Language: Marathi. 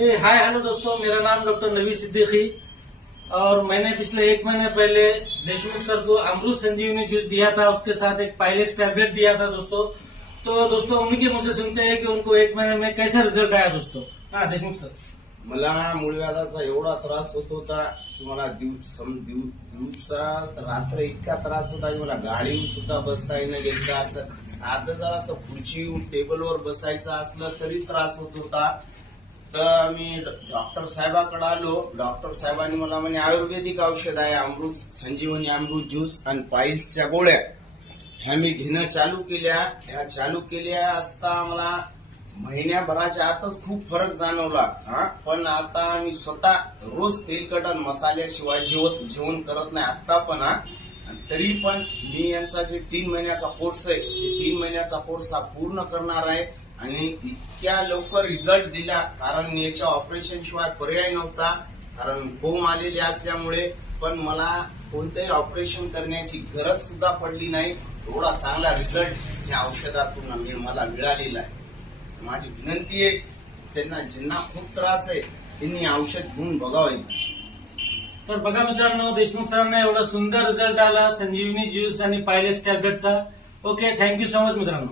हाय हेलो दोस्तों, मेरा नाम डॉक्टर नवी सिद्दीकी और मैंने पिछले 1 महीने पहले देशमुख सर को अमृत संजीवनी जूस दिया था। उसके साथ एक पाइलेक्स टैबलेट दिया था दोस्तों। तो दोस्तों उन्हीं के मुझसे सुनते हैं कि उनको 1 महीने में कैसा रिझल्ट आया दोस्तों। हाँ देशमुख सर, मला मूळव्याधाचा एवढा त्रास होत होता की मला दिवसा रात्र इतका त्रास होता की मला गाडीवर सुद्धा बसता येणं घ्यायचं, असं साधं जरा असं खुर्चीवर टेबलवर बसायचं असलं तरी त्रास होत होता। तर मी डॉक्टर साहेबाकडे आलो। डॉक्टर साहेबांनी मला म्हणे आयुर्वेदिक औषध आहे अमृत संजीवनी अमृत ज्यूस आणि पाईल्सच्या गोळ्या ह्या मी घेणं चालू केल्या। ह्या चालू केल्या असता मला महिन्याभराच्या आतच खूप फरक जाणवला। पण आता मी स्वतः रोज तेलकट आणि मसाल्याशिवाय जेवण करत नाही आता पण। तरी पण मी यांचा जे 3 महिन्याचा कोर्स आहे ते 3 महिन्याचा कोर्स हा पूर्ण करणार आहे आणि इतक्या लवकर रिझल्ट दिला कारण याच्या ऑपरेशन शिवाय पर्याय नव्हता, कारण कोंब आलेले असल्यामुळे। पण मला कोणतेही ऑपरेशन करण्याची गरज सुद्धा पडली नाही। एवढा चांगला रिझल्ट या औषधातून मला मिळालेला आहे। माझी विनंती आहे त्यांना ज्यांना खूप त्रास आहे त्यांनी औषध घेऊन बघावं। तर बघा मित्रांनो, देशमुख सरांना एवढा सुंदर रिझल्ट आला संजीवनी ज्यूस आणि पाइलेक्स टॅबलेटचा। ओके, थँक्यू सो मच मित्रांनो।